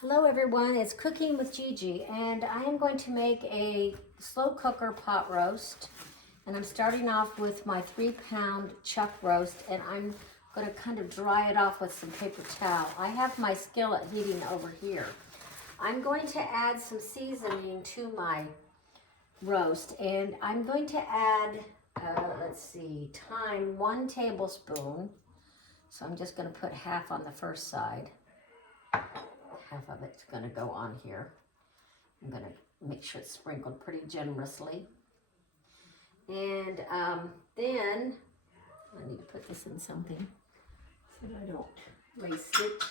Hello everyone, it's Cooking with Gigi, and I am going to make a slow cooker pot roast. And I'm starting off with my 3-pound chuck roast, and I'm going to kind of dry it off with some paper towel. I have my skillet heating over here. I'm going to add some seasoning to my roast, and I'm going to add, thyme, 1 tablespoon. So I'm just going to put half on the first side. Half of it's going to go on here. I'm going to make sure it's sprinkled pretty generously. And then I need to put this in something so that I don't waste it.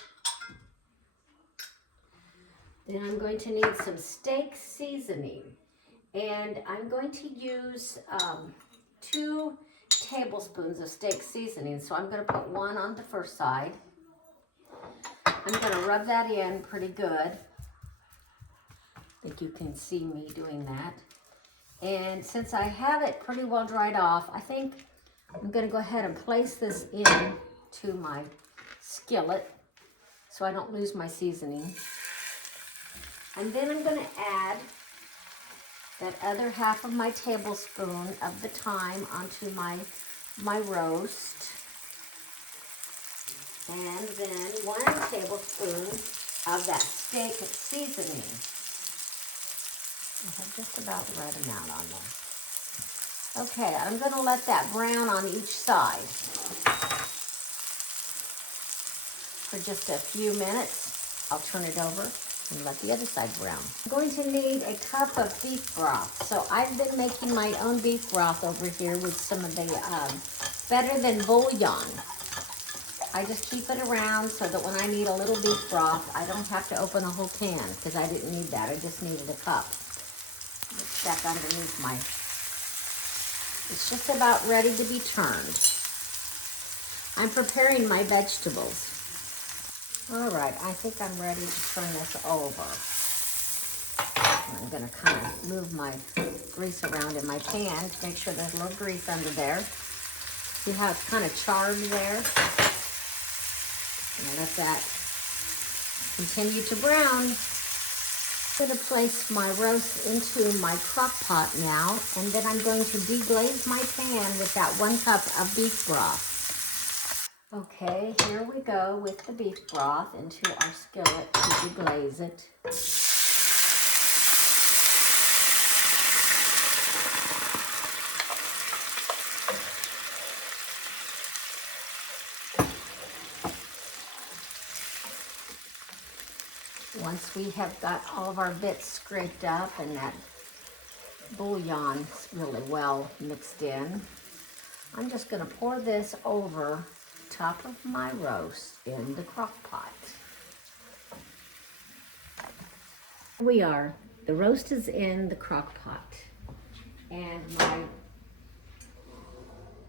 Then I'm going to need some steak seasoning. And I'm going to use 2 tablespoons of steak seasoning. So I'm going to put 1 on the first side. I'm going to rub that in pretty good. I think you can see me doing that. And since I have it pretty well dried off, I think I'm going to go ahead and place this in to my skillet so I don't lose my seasoning. And then I'm going to add that other half of my tablespoon of the thyme onto my roast. And then 1 tablespoon of that steak seasoning. I have just about the right amount on there. Okay, I'm going to let that brown on each side for just a few minutes. I'll turn it over and let the other side brown. I'm going to need a cup of beef broth. So I've been making my own beef broth over here with some of the Better Than bouillon. I just keep it around so that when I need a little beef broth, I don't have to open a whole can because I didn't need that. I just needed a cup. It's back underneath my... It's just about ready to be turned. I'm preparing my vegetables. All right, I think I'm ready to turn this over. I'm going to kind of move my grease around in my pan to make sure there's a little grease under there. See how it's kind of charred there? And let that continue to brown. I'm going to place my roast into my crock pot now, and then I'm going to deglaze my pan with that 1 cup of beef broth. Okay, here we go with the beef broth into our skillet to deglaze it. Once we have got all of our bits scraped up and that bouillon really well mixed in, I'm just going to pour this over the top of my roast in the crock pot. Here we are. The roast is in the crock pot, and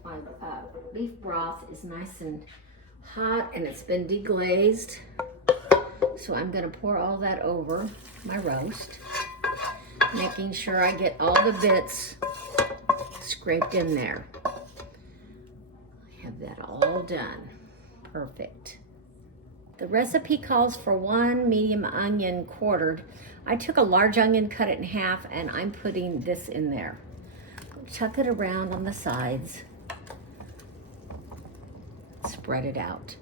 my beef broth is nice and hot, and it's been deglazed. So I'm going to pour all that over my roast, making sure I get all the bits scraped in there. I have that all done. Perfect. The recipe calls for 1 medium onion quartered. I took a large onion, cut it in half, and I'm putting this in there. Chuck it around on the sides. Spread it out.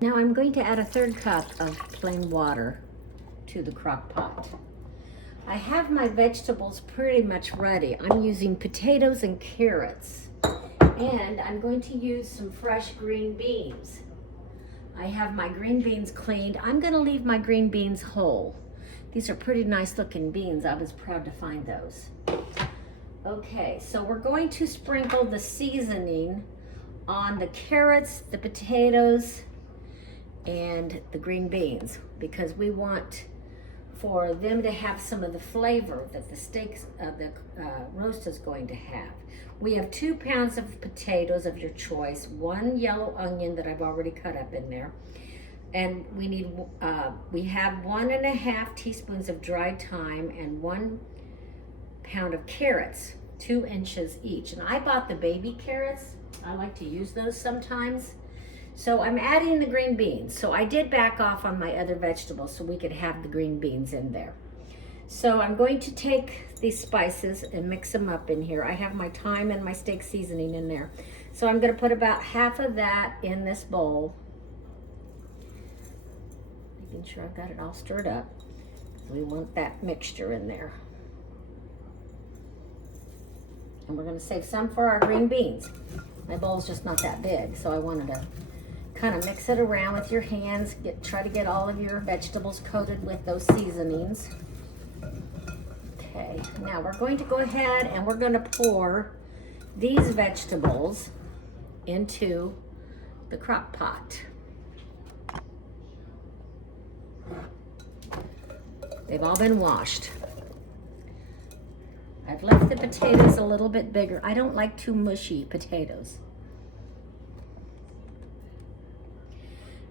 Now I'm going to add a 1/3 cup of plain water to the crock pot. I have my vegetables pretty much ready. I'm using potatoes and carrots, and I'm going to use some fresh green beans. I have my green beans cleaned. I'm going to leave my green beans whole. These are pretty nice looking beans. I was proud to find those. Okay, so we're going to sprinkle the seasoning on the carrots, the potatoes, and the green beans, because we want for them to have some of the flavor that the steaks of the roast is going to have. We have 2 pounds of potatoes of your choice, 1 yellow onion that I've already cut up in there, and we have 1 1/2 teaspoons of dried thyme and 1 pound of carrots, 2 inches each. And I bought the baby carrots. I like to use those sometimes. So I'm adding the green beans. So I did back off on my other vegetables so we could have the green beans in there. So I'm going to take these spices and mix them up in here. I have my thyme and my steak seasoning in there. So I'm going to put about half of that in this bowl. Making sure I've got it all stirred up. We want that mixture in there. And we're going to save some for our green beans. My bowl's just not that big, so I wanted to kind of mix it around with your hands. Try to get all of your vegetables coated with those seasonings. Okay, now we're going to go ahead and we're going to pour these vegetables into the crock pot. They've all been washed. I've left the potatoes a little bit bigger. I don't like too mushy potatoes.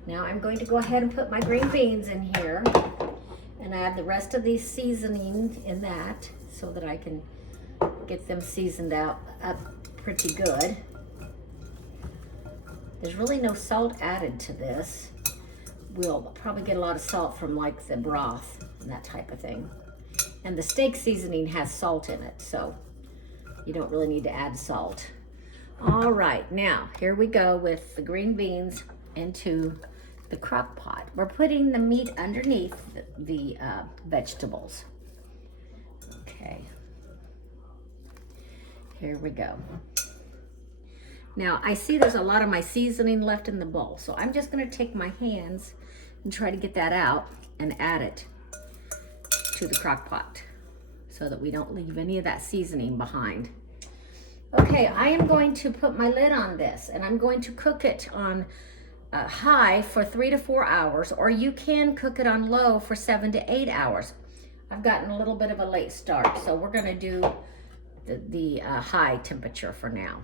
Now I'm going to go ahead and put my green beans in here and add the rest of these seasonings in that so that I can get them seasoned up pretty good. There's really no salt added to this. We'll probably get a lot of salt from like the broth and that type of thing. And the steak seasoning has salt in it, so you don't really need to add salt. All right, now here we go with the green beans into the crock pot. We're putting the meat underneath the vegetables. Okay, here we go. Now I see there's a lot of my seasoning left in the bowl, so I'm just gonna take my hands and try to get that out and add it to the crock pot so that we don't leave any of that seasoning behind. Okay, I am going to put my lid on this and I'm going to cook it on high for 3 to 4 hours, or you can cook it on low for 7 to 8 hours. I've gotten a little bit of a late start, so we're gonna do the high temperature for now.